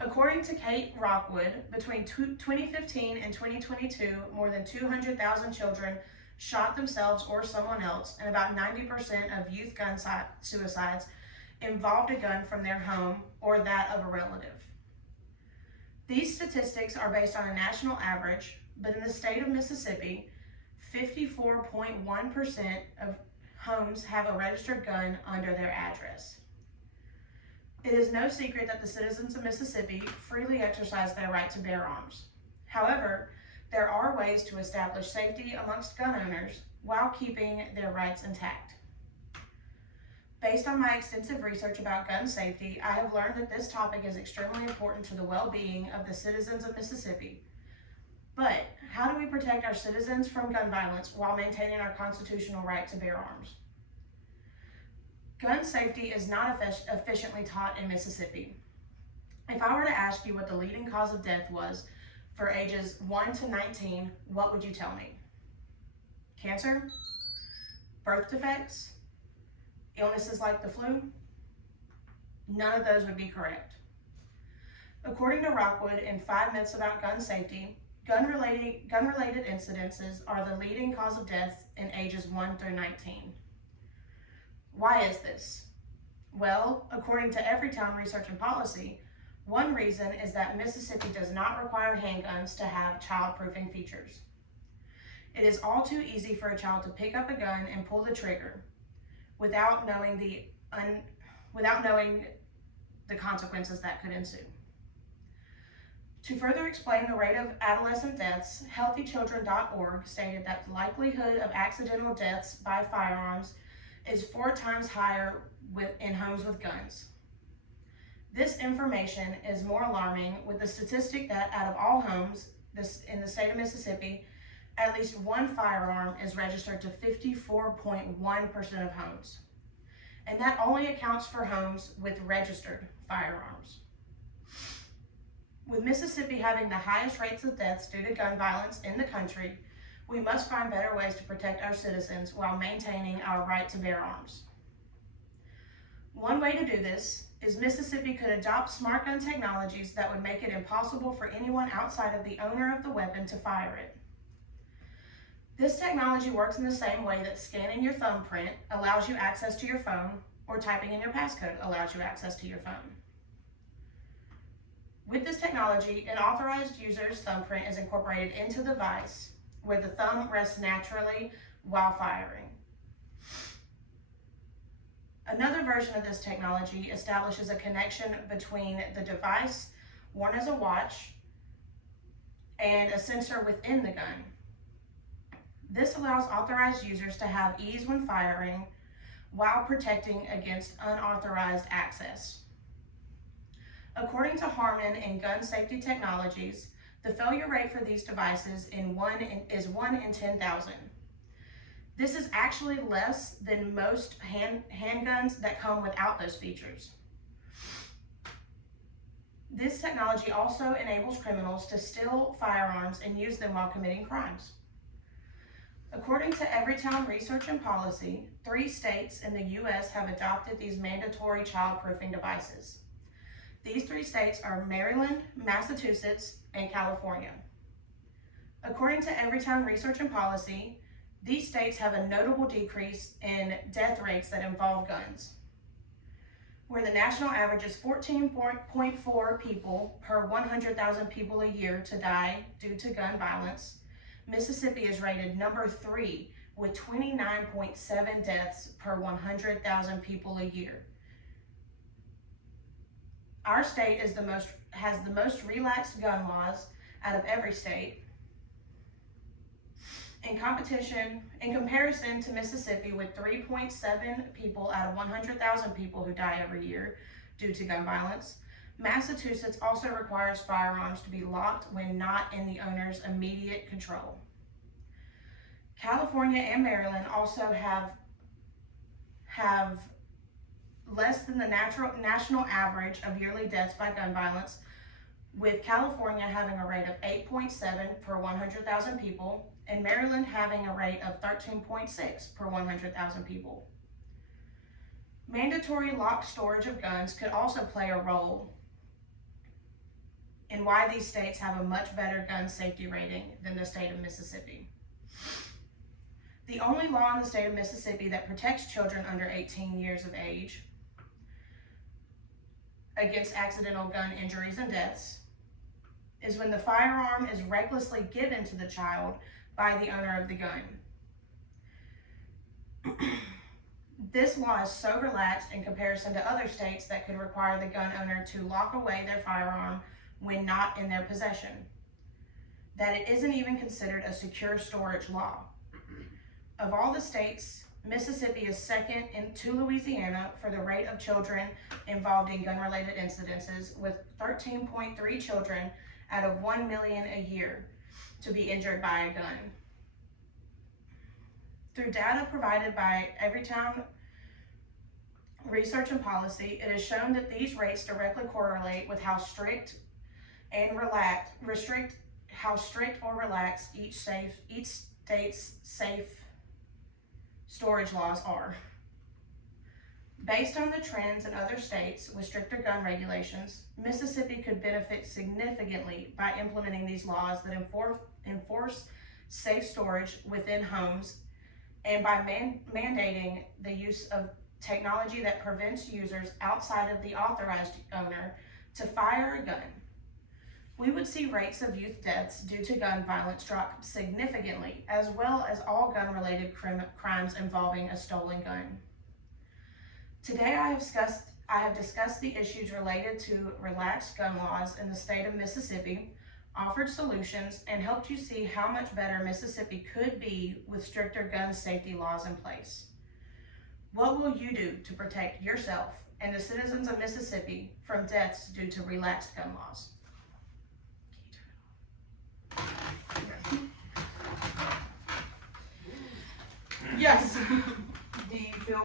According to Kate Rockwood, between 2015 and 2022, more than 200,000 children shot themselves or someone else, and about 90% of youth gun suicides involved a gun from their home or that of a relative. These statistics are based on a national average, but in the state of Mississippi, 54.1% of homes have a registered gun under their address. It is no secret that the citizens of Mississippi freely exercise their right to bear arms. However, there are ways to establish safety amongst gun owners while keeping their rights intact. Based on my extensive research about gun safety, I have learned that this topic is extremely important to the well-being of the citizens of Mississippi. But how do we protect our citizens from gun violence while maintaining our constitutional right to bear arms? Gun safety is not efficiently taught in Mississippi. If I were to ask you what the leading cause of death was for ages 1 to 19, what would you tell me? Cancer? Birth defects? Illnesses like the flu? None of those would be correct. According to Rockwood, in 5 Myths About Gun Safety, gun-related incidences are the leading cause of death in ages 1 through 19. Why is this? Well, according to Everytown Research and Policy, one reason is that Mississippi does not require handguns to have child-proofing features. It is all too easy for a child to pick up a gun and pull the trigger without knowing the consequences that could ensue. To further explain the rate of adolescent deaths, HealthyChildren.org stated that the likelihood of accidental deaths by firearms is 4 times higher in homes with guns. This information is more alarming with the statistic that out of all homes in the state of Mississippi, at least one firearm is registered to 54.1% of homes. And that only accounts for homes with registered firearms. With Mississippi having the highest rates of deaths due to gun violence in the country, we must find better ways to protect our citizens while maintaining our right to bear arms. One way to do this is Mississippi could adopt smart gun technologies that would make it impossible for anyone outside of the owner of the weapon to fire it. This technology works in the same way that scanning your thumbprint allows you access to your phone, or typing in your passcode allows you access to your phone. With this technology, an authorized user's thumbprint is incorporated into the device where the thumb rests naturally while firing. Another version of this technology establishes a connection between the device, worn as a watch, and a sensor within the gun. This allows authorized users to have ease when firing while protecting against unauthorized access. According to Harman and Gun Safety Technologies, the failure rate for these devices is 1 in 10,000. This is actually less than most handguns that come without those features. This technology also enables criminals to steal firearms and use them while committing crimes. According to Everytown Research and Policy, 3 states in the U.S. have adopted these mandatory child-proofing devices. These 3 states are Maryland, Massachusetts, and California. According to Everytown Research and Policy, these states have a notable decrease in death rates that involve guns. Where the national average is 14.4 people per 100,000 people a year to die due to gun violence, Mississippi is rated number 3 with 29.7 deaths per 100,000 people a year. Our state has the most relaxed gun laws out of every state. In comparison to Mississippi, with 3.7 people out of 100,000 people who die every year due to gun violence, Massachusetts also requires firearms to be locked when not in the owner's immediate control. California and Maryland also have less than the national average of yearly deaths by gun violence, with California having a rate of 8.7 per 100,000 people, and Maryland having a rate of 13.6 per 100,000 people. Mandatory locked storage of guns could also play a role in why these states have a much better gun safety rating than the state of Mississippi. The only law in the state of Mississippi that protects children under 18 years of age against accidental gun injuries and deaths is when the firearm is recklessly given to the child by the owner of the gun. This law is so relaxed in comparison to other states that could require the gun owner to lock away their firearm when not in their possession, that it isn't even considered a secure storage law. Of all the states, Mississippi is second to Louisiana for the rate of children involved in gun-related incidences, with 13.3 children out of 1 million a year to be injured by a gun. Through data provided by Everytown Research and Policy, it is shown that these rates directly correlate with how strict or relaxed each state's safe storage laws are. Based on the trends in other states with stricter gun regulations, Mississippi could benefit significantly by implementing these laws that enforce safe storage within homes, and by mandating the use of technology that prevents users outside of the authorized owner to fire a gun. We would see rates of youth deaths due to gun violence drop significantly, as well as all gun-related crimes involving a stolen gun. Today I have discussed the issues related to relaxed gun laws in the state of Mississippi, offered solutions, and helped you see how much better Mississippi could be with stricter gun safety laws in place. What will you do to protect yourself and the citizens of Mississippi from deaths due to relaxed gun laws? Yes. Do you feel